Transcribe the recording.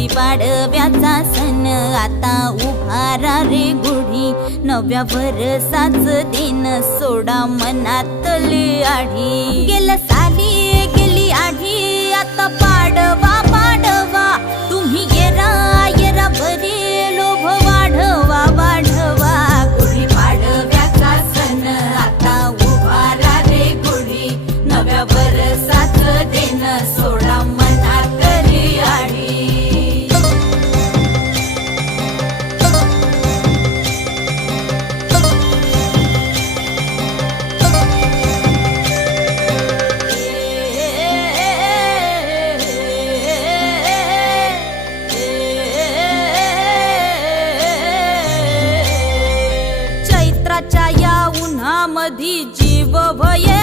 गुढीपाडव्याचा सण आता उभारा रे गुढी, नव्या वर्षाच दिन सोडा मनातली आढी। गेल्या साली गेली आढी, आता पाडवा पाडवा, तुम्ही येरा येरा बरी लोभ वाढवा वाढवा। गुढीपाडव्याचा सण आता उभारा रे गुढी, नव्या वर्षाच दिन सोडा मनातली आढी। चैत्राच्या या उन्हामधी जीव भये